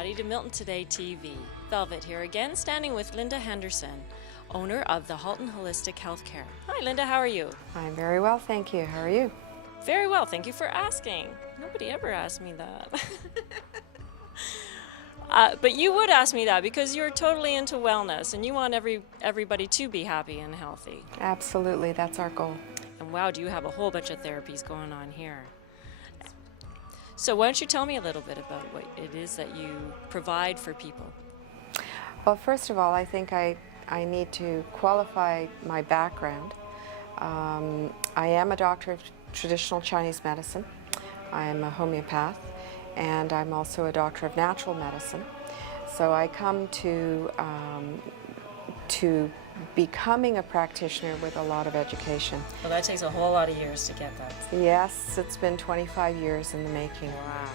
everybody, to Milton Today TV. Velvet here again, standing with Linda Henderson, owner of the Halton Holistic Healthcare. Hi Linda, how are you? I'm very well, thank you. How are you? Very well, thank you for asking. Nobody ever asked me that. But you would ask me that because you're totally into wellness and you want everybody to be happy and healthy. Absolutely, that's our goal. And wow, do you have a whole bunch of therapies going on here. So why don't you tell me a little bit about what it is that you provide for people? Well, first of all, I think I need to qualify my background. I am a doctor of traditional Chinese medicine. I am a homeopath, and I'm also a doctor of natural medicine. So I come to becoming a practitioner with a lot of education. Well, that takes a whole lot of years to get that. Yes, it's been 25 years in the making. Wow.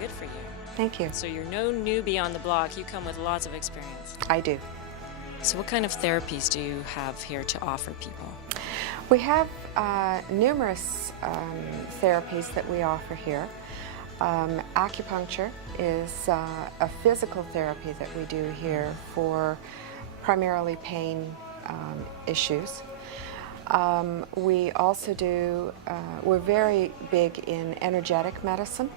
Good for you. Thank you. So you're no newbie on the block. You come with lots of experience. I do. So what kind of therapies do you have here to offer people? We have numerous therapies that we offer here. Acupuncture is a physical therapy that we do here for primarily pain issues. We also do, we're very big in energetic medicine.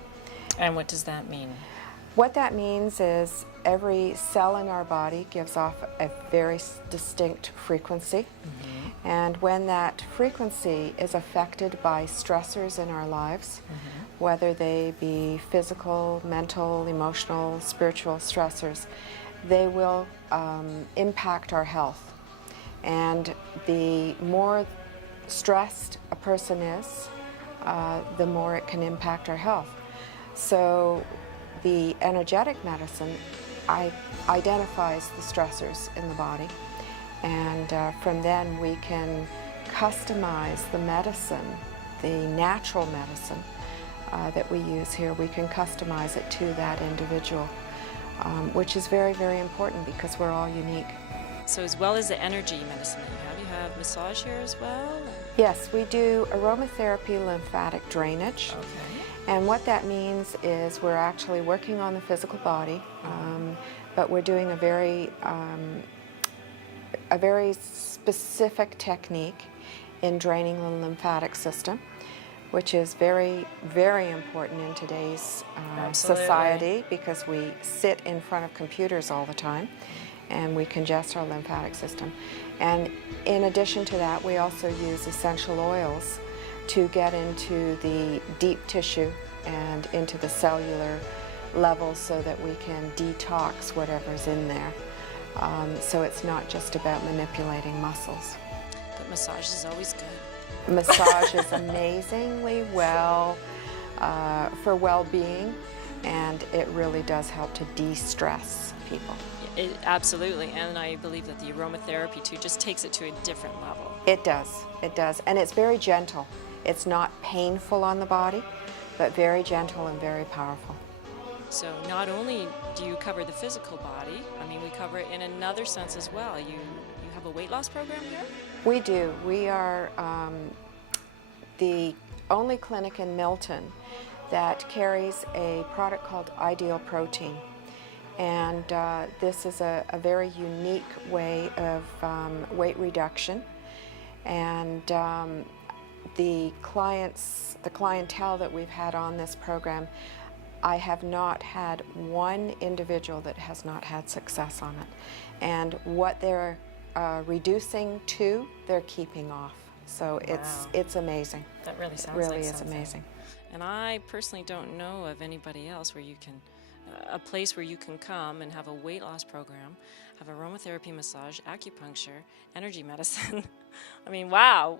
And what does that mean? What that means is every cell in our body gives off a very distinct frequency. Mm-hmm. And when that frequency is affected by stressors in our lives, mm-hmm. whether they be physical, mental, emotional, spiritual stressors, they will impact our health. And the more stressed a person is, the more it can impact our health. So the energetic medicine identifies the stressors in the body, and from then we can customize the medicine, the natural medicine that we use here. We can customize it to that individual, which is very, very important because we're all unique. So as well as the energy medicine that you have massage here as well? Yes, we do aromatherapy lymphatic drainage. Okay. And what that means is we're actually working on the physical body, but we're doing a very specific technique in draining the lymphatic system, which is very, very important in today's society because we sit in front of computers all the time and we congest our lymphatic system. And in addition to that, we also use essential oils to get into the deep tissue and into the cellular level so that we can detox whatever's in there. So it's not just about manipulating muscles. But massage is always good. Massage is amazingly well for well-being, and it really does help to de-stress people. Absolutely, and I believe that the aromatherapy too just takes it to a different level. It does, and it's very gentle. It's not painful on the body, but very gentle and very powerful. So not only do you cover the physical body, I mean we cover it in another sense as well. You have a weight loss program here? We do. We are the only clinic in Milton that carries a product called Ideal Protein. And this is a very unique way of weight reduction. And the clientele that we've had on this program, I have not had one individual that has not had success on it. And what they're reducing to, they're keeping off. So it's amazing. That really sounds it really like is something. amazing. And I personally don't know of anybody else where you can, a place where you can come and have a weight loss program, have aromatherapy, massage, acupuncture, energy medicine. I mean, wow,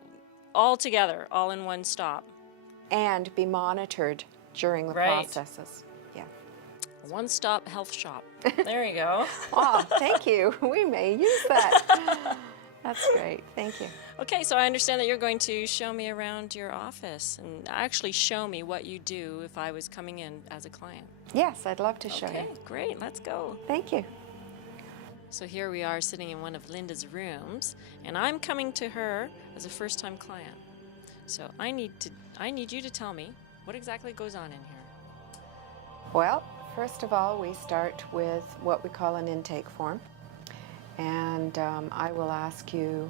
all together, all in one stop. And be monitored during the processes. Yeah. One-stop health shop. There you go. Oh, thank you. We may use that. That's great. Thank you. Okay, so I understand that you're going to show me around your office and actually show me what you do if I was coming in as a client. Yes, I'd love to show you. Okay, great. Let's go. Thank you. So here we are sitting in one of Linda's rooms, and I'm coming to her as a first-time client. So I need you to tell me what exactly goes on in here. Well, First of all, we start with what we call an intake form. And I will ask you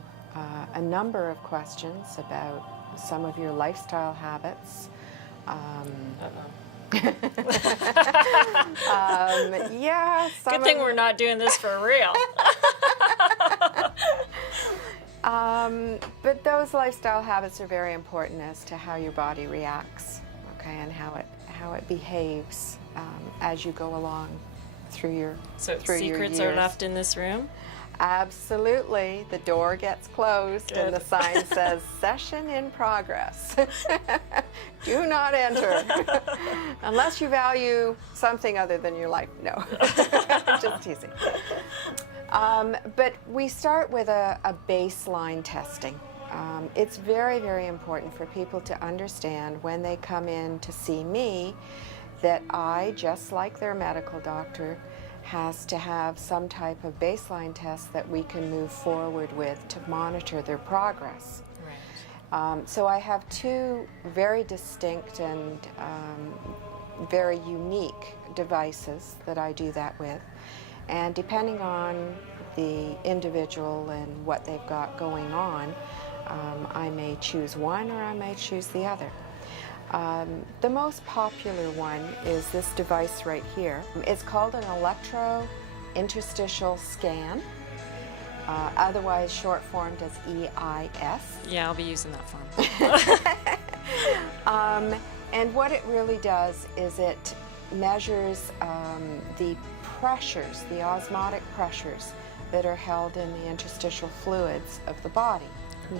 a number of questions about some of your lifestyle habits. Yeah. Good thing we're not doing this for real. But those lifestyle habits are very important as to how your body reacts, okay, and how it behaves as you go along through your Secrets are left in this room? Absolutely. The door gets closed. Good. And the sign says, "Session in progress." Do not enter. Unless you value something other than your life. No. Just teasing. But we start with a baseline testing. It's very, very important for people to understand when they come in to see me that I, just like their medical doctor, has to have some type of baseline test that we can move forward with to monitor their progress. Right. So I have two very distinct and very unique devices that I do that with. And depending on the individual and what they've got going on, I may choose one or I may choose the other. The most popular one is this device right here. It's called an electro-interstitial scan, otherwise short formed as EIS. Yeah, I'll be using that form. And what it really does is it measures the pressures, the osmotic pressures that are held in the interstitial fluids of the body.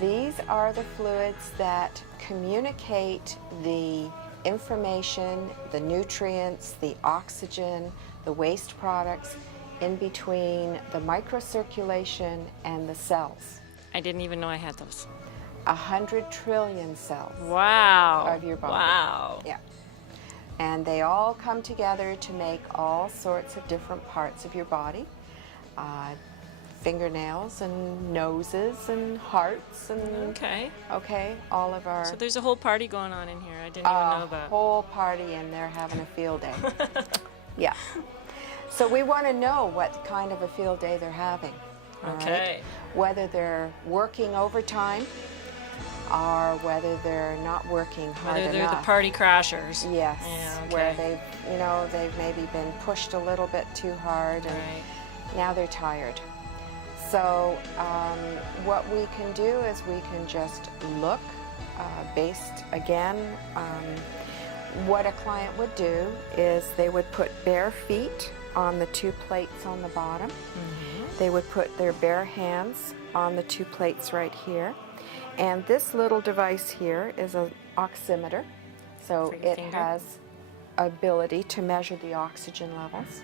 These are the fluids that communicate the information, the nutrients, the oxygen, the waste products in between the microcirculation and the cells. I didn't even know I had those. 100 trillion cells. Wow. Of your body. Wow. Yeah. And they all come together to make all sorts of different parts of your body. Fingernails and noses and hearts and all of our. So there's a whole party going on in here. I didn't even know about. A whole party, and they're having a field day. Yeah. So we want to know what kind of a field day they're having. Okay. Right? Whether they're working overtime or whether they're not working hard enough. Whether they're the party crashers. Yes. Yeah, okay. Where they've maybe been pushed a little bit too hard and now they're tired. So what we can do is we can just look based, again, what a client would do is they would put bare feet on the two plates on the bottom. Mm-hmm. They would put their bare hands on the two plates right here. And this little device here is an oximeter. So it has ability to measure the oxygen levels.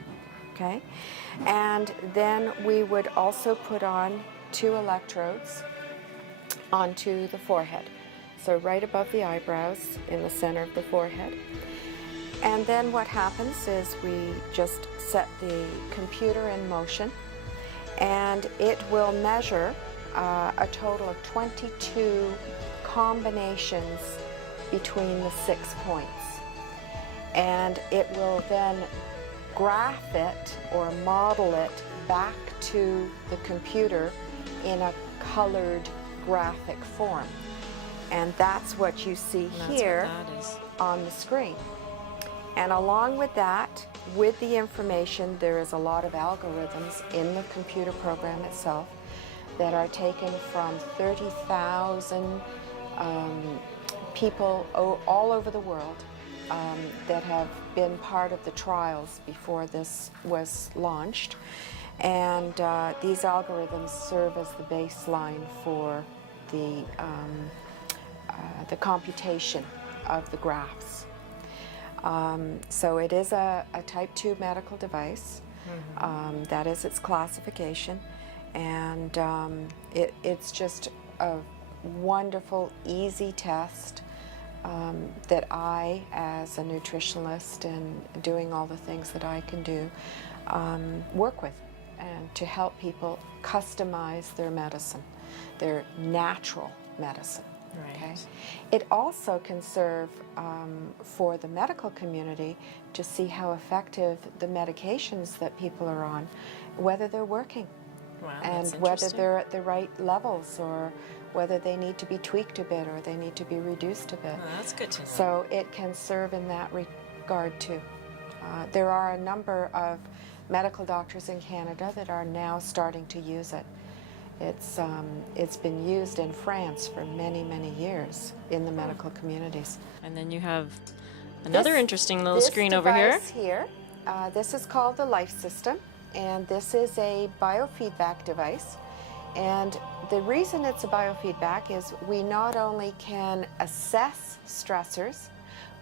Okay, and then we would also put on two electrodes onto the forehead. So right above the eyebrows in the center of the forehead. And then what happens is we just set the computer in motion and it will measure a total of 22 combinations between the 6 points. And it will then graph it or model it back to the computer in a colored graphic form. And that's what you see here on the screen. And along with that, with the information, there is a lot of algorithms in the computer program itself that are taken from 30,000 people all over the world that have been part of the trials before this was launched. And these algorithms serve as the baseline for the computation of the graphs. So it is a type 2 medical device. Mm-hmm. That is its classification. And it's just a wonderful, easy test that I, as a nutritionalist and doing all the things that I can do, work with and to help people customize their medicine, their natural medicine. Okay? It also can serve for the medical community to see how effective the medications that people are on, whether they're working, Wow, and that's whether interesting. they're at the right levels, or whether they need to be tweaked a bit, or they need to be reduced a bit. Well, that's good to know. So it can serve in that regard too. There are a number of medical doctors in Canada that are now starting to use it. It's been used in France for many, many years in the medical communities. And then you have another interesting little screen over here. This device here, this is called the Life System, and this is a biofeedback device. And the reason it's a biofeedback is we not only can assess stressors,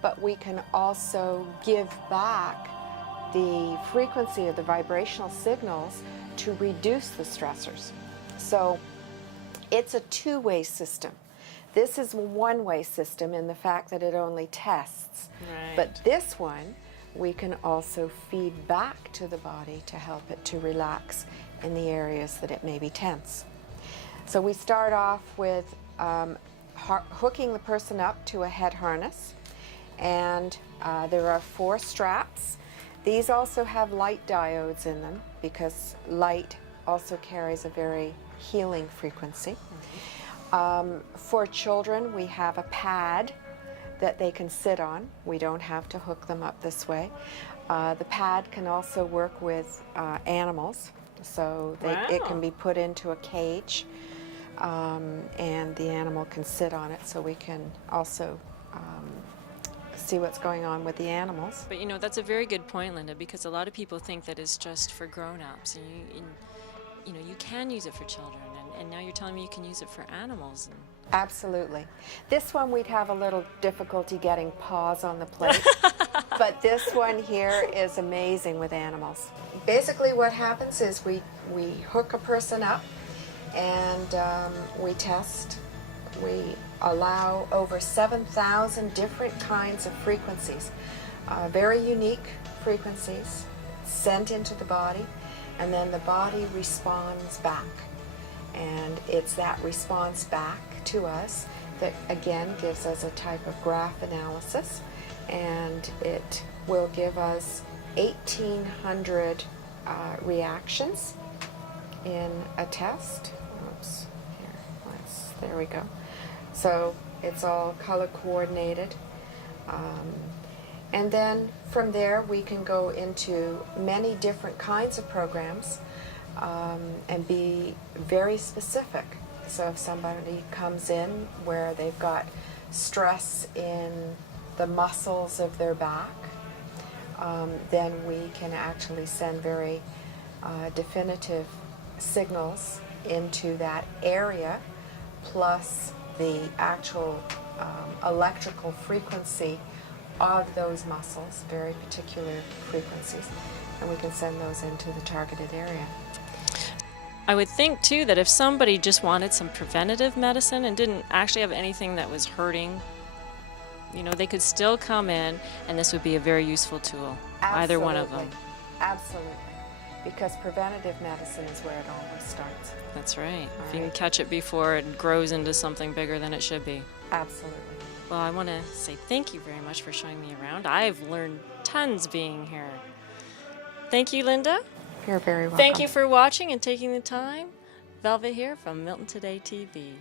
but we can also give back the frequency of the vibrational signals to reduce the stressors. So it's a two-way system. This is a one-way system in the fact that it only tests. Right. But this one, we can also feed back to the body to help it to relax in the areas that it may be tense. So we start off with hooking the person up to a head harness, and there are 4 straps. These also have light diodes in them because light also carries a very healing frequency. For children, we have a pad that they can sit on. We don't have to hook them up this way. The pad can also work with animals, so it can be put into a cage, and the animal can sit on it, so we can also see what's going on with the animals. But you know, that's a very good point, Linda, because a lot of people think that it's just for grown-ups, and you know, you can use it for children, and now you're telling me you can use it for animals. And absolutely. This one we'd have a little difficulty getting paws on the plate, but this one here is amazing with animals. Basically what happens is we hook a person up, and we test. We allow over 7,000 different kinds of frequencies, very unique frequencies sent into the body, and then the body responds back. And it's that response back to us that again gives us a type of graph analysis, and it will give us 1,800 reactions in a test. Oops, there we go. So it's all color coordinated. And then from there we can go into many different kinds of programs and be very specific. So if somebody comes in where they've got stress in the muscles of their back, then we can actually send very definitive signals into that area, plus the actual electrical frequency of those muscles, very particular frequencies, and we can send those into the targeted area. I would think too that if somebody just wanted some preventative medicine and didn't actually have anything that was hurting, you know, they could still come in, and this would be a very useful tool. Absolutely. Either one of them. Absolutely. Because preventative medicine is where it always starts. That's right. All If you can right. catch it before it grows into something bigger than it should be. Absolutely. Well, I want to say thank you very much for showing me around. I've learned tons being here. Thank you, Linda. You're very welcome. Thank you for watching and taking the time. Velvet here from Milton Today TV.